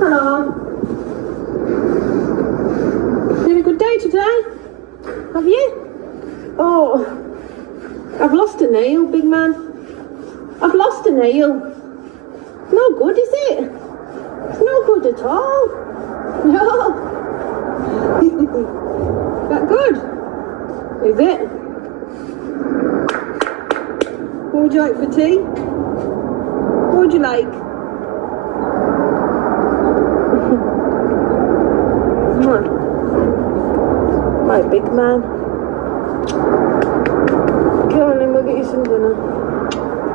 Hello. You had a good day today? Have you? Oh, I've lost a nail, big man. I've lost a nail. No good, is it? It's no good at all. No. That good? Is it? What would you like for tea? What would you like? Come on. My big man. Come on, then we'll get you some dinner.